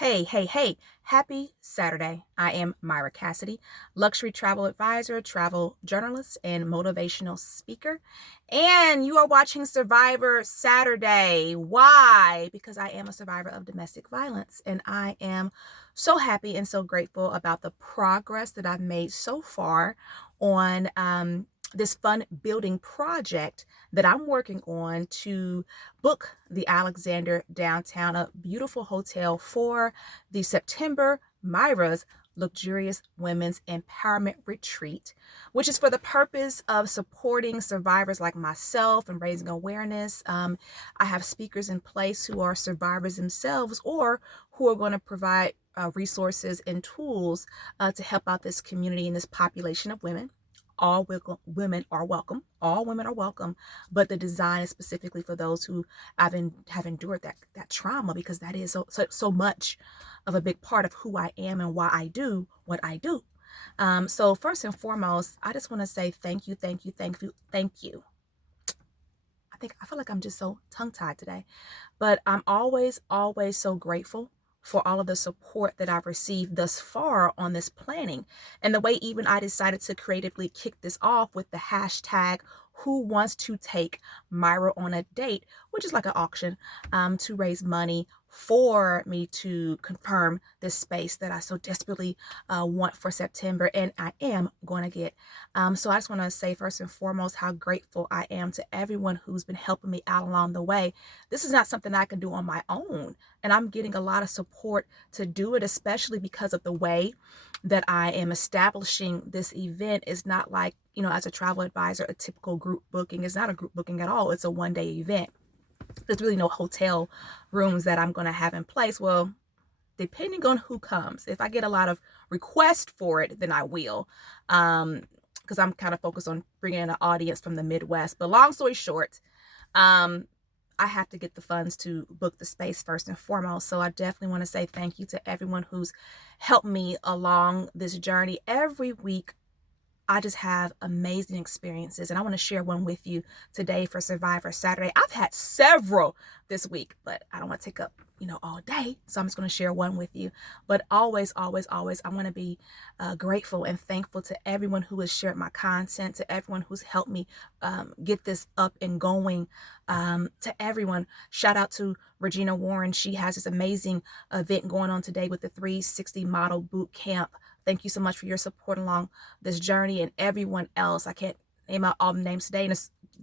Hey, happy Saturday. I am Myra Cassidy, luxury travel advisor, travel journalist, and motivational speaker. And you are watching Survivor Saturday. Why? Because I am a survivor of domestic violence, and I am so happy and so grateful about the progress that I've made so far on this fun building project that I'm working on to book the Alexander downtown, a beautiful hotel for the September Mira's Luxurious Women's Empowerment Retreat, which is for the purpose of supporting survivors like myself and raising awareness. I have speakers in place who are survivors themselves or who are going to provide resources and tools to help out this community and this population of women. Women are welcome. All women are welcome, but the design is specifically for those who have endured that trauma, because that is so much of a big part of who I am and why I do what I do. So first and foremost, I just want to say thank you. I feel like I'm just so tongue-tied today, but I'm always so grateful for all of the support that I've received thus far on this planning, and the way even I decided to creatively kick this off with the hashtag who wants to take Myra on a date, which is like an auction, to raise money for me to confirm this space that I so desperately want for September, and I am going to get. So I just want to say first and foremost how grateful I am to everyone who's been helping me out along the way. This is not something I can do on my own, and I'm getting a lot of support to do it, especially because of the way that I am establishing this event. Is not like, as a travel advisor, a typical group booking. Is not a group booking at all. It's a one-day event. There's really no hotel rooms that I'm going to have in place. Well, depending on who comes. If I get a lot of requests for it, then I will. Because I'm kind of focused on bringing in an audience from the Midwest. But long story short, I have to get the funds to book the space first and foremost. So I definitely want to say thank you to everyone who's helped me along this journey. Every week, I just have amazing experiences, and I want to share one with you today for Survivor Saturday. I've had several this week, but I don't want to take up, all day. So I'm just going to share one with you. But always, I want to be grateful and thankful to everyone who has shared my content, to everyone who's helped me get this up and going, to everyone. Shout out to Regina Warren. She has this amazing event going on today with the 360 Model Boot Camp. Thank you so much for your support along this journey, and everyone else. I can't name out all the names today, and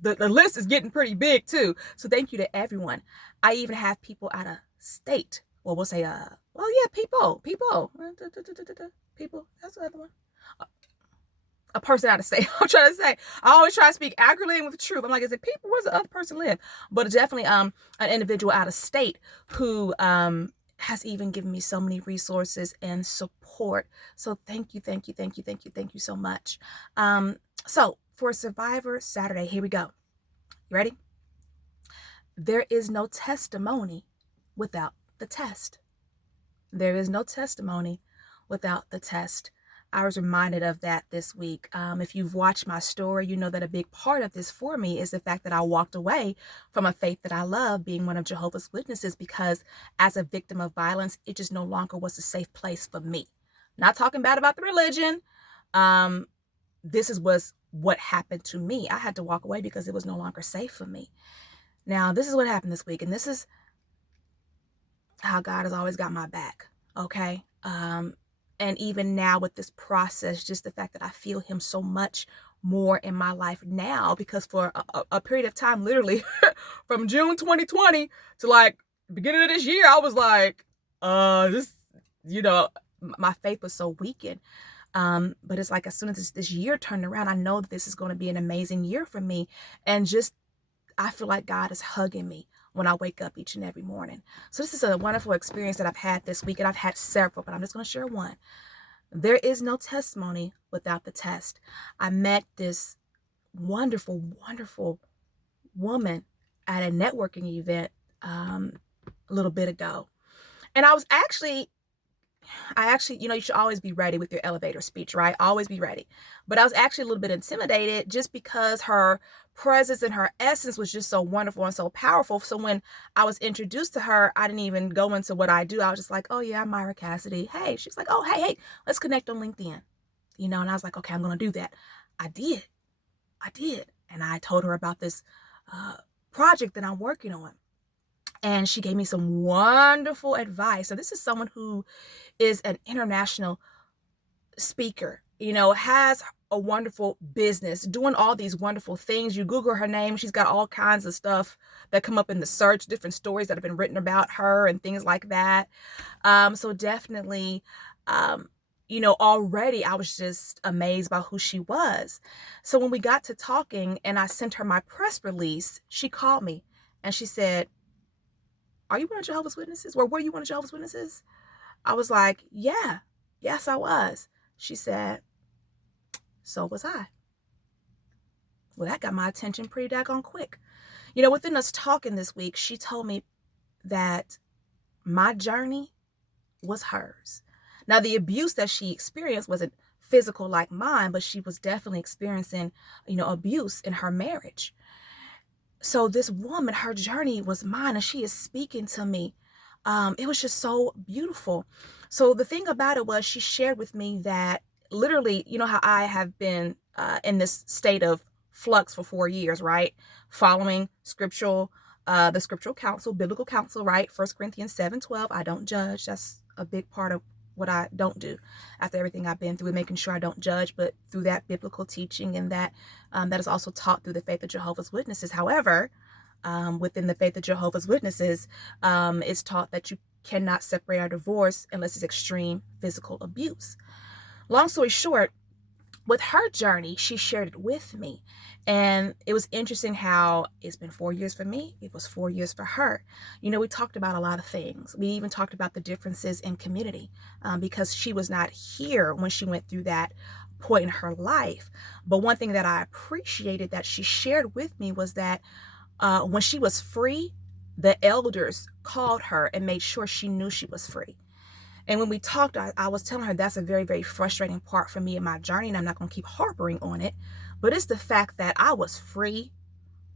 the list is getting pretty big too. So thank you to everyone. I even have people out of state. Well, we'll say, people. That's the other one. A person out of state. I'm trying to say. I always try to speak accurately and with the truth. I'm like, is it people? Where's the other person live? But definitely an individual out of state who has even given me so many resources and support. So thank you so much. So for Survivor Saturday, here we go. You ready? There is no testimony without the test. There is no testimony without the test. I was reminded of that this week. If you've watched my story, you know that a big part of this for me is the fact that I walked away from a faith that I love, being one of Jehovah's Witnesses, because as a victim of violence, it just no longer was a safe place for me. Not talking bad about the religion. Was what happened to me. I had to walk away because it was no longer safe for me. Now, this is what happened this week, and this is how God has always got my back, okay? And even now with this process, just the fact that I feel him so much more in my life now, because for a period of time, literally from June 2020 to like beginning of this year, I was like, my faith was so weakened. But it's like as soon as this year turned around, I know that this is going to be an amazing year for me. And I feel like God is hugging me when I wake up each and every morning. So this is a wonderful experience that I've had this week, and I've had several, but I'm just going to share one. There is no testimony without the test. I met this wonderful woman at a networking event a little bit ago. And I was actually I actually, you should always be ready with your elevator speech, right? Always be ready. But I was actually a little bit intimidated just because her presence and her essence was just so wonderful and so powerful. So when I was introduced to her, I didn't even go into what I do. I was just like, oh yeah, I'm Myra Cassidy. Hey, she's like, oh, hey, let's connect on LinkedIn. And I was like, okay, I'm going to do that. I did. And I told her about this project that I'm working on. And she gave me some wonderful advice. So this is someone who is an international speaker, has a wonderful business, doing all these wonderful things. You Google her name, she's got all kinds of stuff that come up in the search, different stories that have been written about her and things like that. So definitely, already I was just amazed by who she was. So when we got to talking and I sent her my press release, she called me and she said, are you one of Jehovah's Witnesses? Or were you one of Jehovah's Witnesses? I was like, yeah, yes, I was. She said, so was I. Well, that got my attention pretty daggone quick. Within us talking this week, she told me that my journey was hers. Now, the abuse that she experienced wasn't physical like mine, but she was definitely experiencing, abuse in her marriage. So this woman, her journey was mine, and she is speaking to me. It was just so beautiful. So the thing about it was she shared with me that literally, how I have been in this state of flux for 4 years, right? Following the scriptural counsel, biblical counsel, right? 1 Corinthians 7:12. I don't judge. That's a big part of what I don't do after everything I've been through, making sure I don't judge, but through that biblical teaching and that is also taught through the faith of Jehovah's Witnesses. However, within the faith of Jehovah's Witnesses, it's taught that you cannot separate or divorce unless it's extreme physical abuse. Long story short, with her journey, she shared it with me. And it was interesting how it's been 4 years for me. It was 4 years for her. We talked about a lot of things. We even talked about the differences in community because she was not here when she went through that point in her life. But one thing that I appreciated that she shared with me was that when she was free, the elders called her and made sure she knew she was free. And when we talked, I was telling her that's a very, very frustrating part for me in my journey, and I'm not going to keep harping on it. But it's the fact that I was free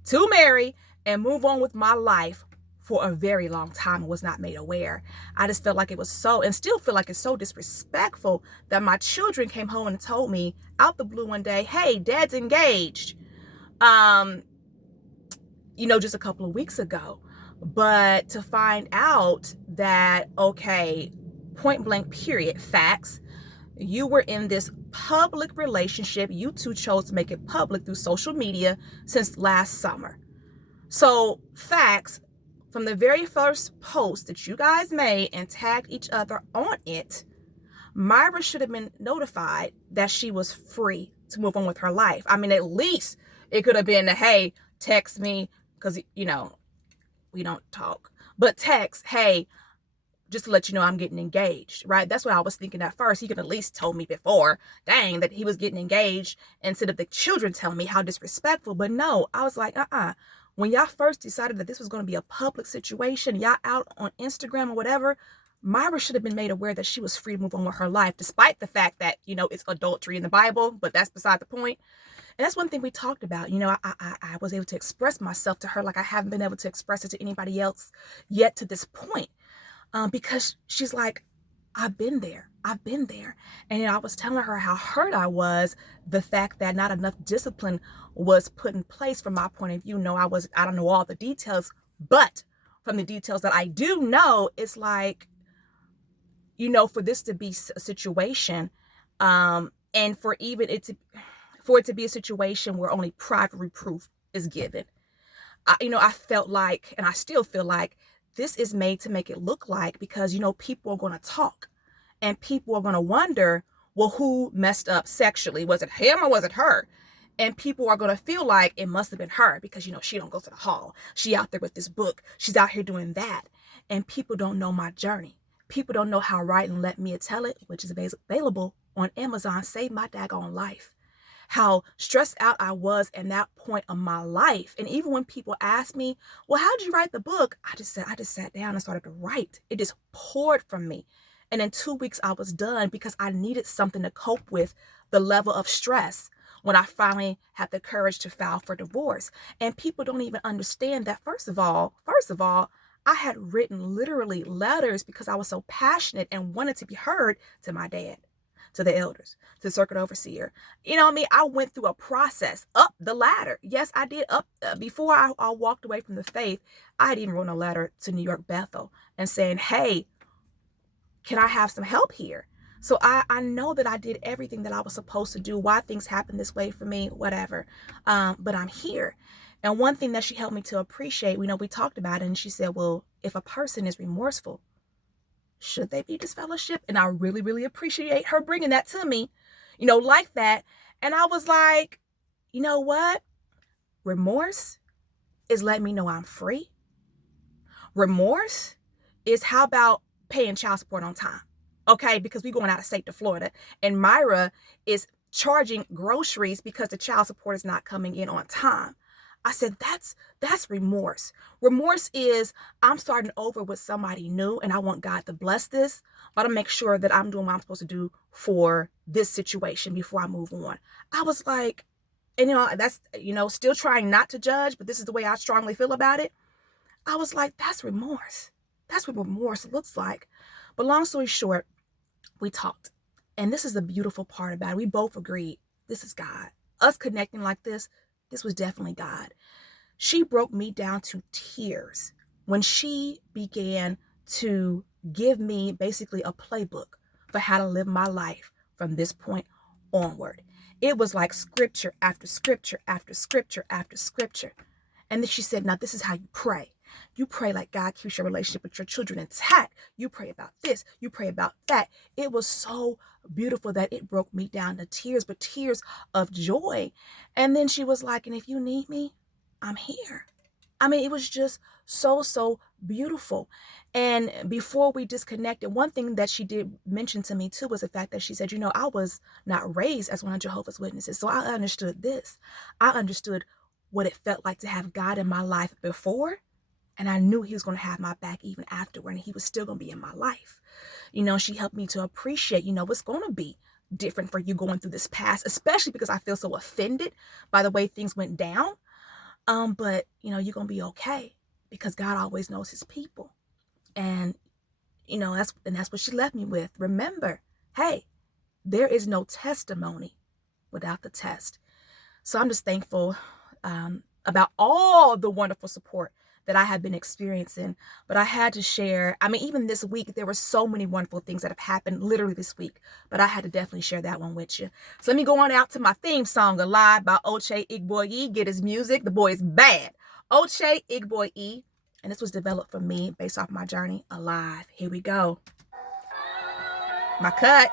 to marry and move on with my life for a very long time and was not made aware. I just felt like it was so, and still feel like it's so disrespectful that my children came home and told me out the blue one day, hey, dad's engaged. Just a couple of weeks ago. But to find out that, okay, point blank period, facts, you were in this public relationship. You two chose to make it public through social media since last summer. So facts, from the very first post that you guys made and tagged each other on it, Myra should have been notified that she was free to move on with her life. I mean, at least it could have been, hey, text me, because, we don't talk, but text, hey, just to let you know I'm getting engaged, right? That's what I was thinking at first. He could at least told me before, dang, that he was getting engaged instead of the children telling me. How disrespectful. But no, I was like, when y'all first decided that this was going to be a public situation, y'all out on Instagram or whatever, Myra should have been made aware that she was free to move on with her life, despite the fact that, it's adultery in the Bible, but that's beside the point. And that's one thing we talked about. I was able to express myself to her like I haven't been able to express it to anybody else yet to this point. Because she's like, I've been there. And I was telling her how hurt I was, the fact that not enough discipline was put in place from my point of view. No, I don't know all the details, but from the details that I do know, it's like, for this to be a situation, and for it to be a situation where only private reproof is given. I felt like, and I still feel like, this is made to make it look like, because, people are going to talk and people are going to wonder, well, who messed up sexually? Was it him or was it her? And people are going to feel like it must have been her because, she don't go to the hall. She out there with this book. She's out here doing that. And people don't know my journey. People don't know how Write and Let Mia Tell It, which is available on Amazon, saved my daggone life. How stressed out I was in that point of my life. And even when people ask me, well, how did you write the book? I just sat down and started to write. It just poured from me. And in 2 weeks, I was done because I needed something to cope with the level of stress when I finally had the courage to file for divorce. And people don't even understand that, first of all, I had written literally letters because I was so passionate and wanted to be heard to my dad, to the elders, to the circuit overseer. You know what I mean? I went through a process up the ladder. Yes, I did. Up before I walked away from the faith, I had even written a letter to New York Bethel and saying, hey, can I have some help here? So I know that I did everything that I was supposed to do, why things happened this way for me, whatever. But I'm here. And one thing that she helped me to appreciate, we talked about it, and she said, well, if a person is remorseful, should they be disfellowship? And I really, really appreciate her bringing that to me, like that. And I was like, you know what? Remorse is letting me know I'm free. Remorse is, how about paying child support on time? Okay, because we're going out of state to Florida, and Mira is charging groceries because the child support is not coming in on time. I said, that's remorse. Remorse is, I'm starting over with somebody new and I want God to bless this, but I make sure that I'm doing what I'm supposed to do for this situation before I move on. I was like, and that's, still trying not to judge, but this is the way I strongly feel about it. I was like, that's remorse. That's what remorse looks like. But long story short, we talked. And this is the beautiful part about it. We both agreed, this is God. Us connecting like this was definitely God. She broke me down to tears when she began to give me basically a playbook for how to live my life from this point onward. It was like scripture after scripture after scripture after scripture. And then she said, now this is how you pray. You pray like God keeps your relationship with your children intact. You pray about this. You pray about that. It was so beautiful that it broke me down to tears, but tears of joy. And then she was like, and if you need me, I'm here. I mean, it was just so beautiful. And before we disconnected, one thing that she did mention to me too was the fact that she said, I was not raised as one of Jehovah's Witnesses. So I understood this. I understood what it felt like to have God in my life before. And I knew he was going to have my back even afterward, and he was still going to be in my life. She helped me to appreciate, what's going to be different for you going through this past, especially because I feel so offended by the way things went down. But, you're going to be okay because God always knows his people. And, that's what she left me with. Remember, hey, there is no testimony without the test. So I'm just thankful about all the wonderful support that I have been experiencing. But I had to share, even this week, there were so many wonderful things that have happened literally this week, but I had to definitely share that one with you. So let me go on out to my theme song, Alive by Oche Igboyi. Get his music. The boy is bad. Oche Igboyi. And this was developed for me based off my journey, Alive. Here we go. My cut.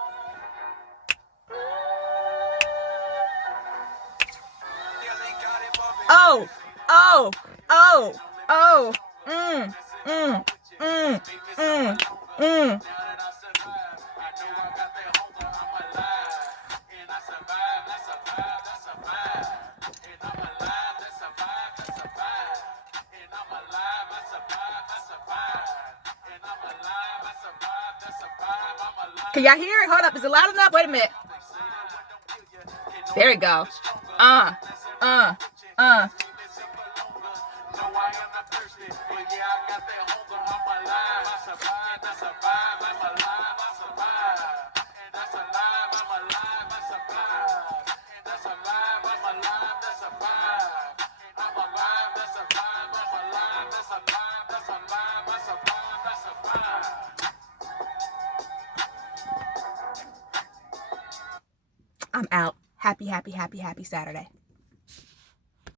Oh, oh, oh, oh, mm, mm, mm, mm, mm. Can y'all hear it? Hold up. Is it loud enough? Wait a minute. There we go. Uh. I'm out. Happy Saturday.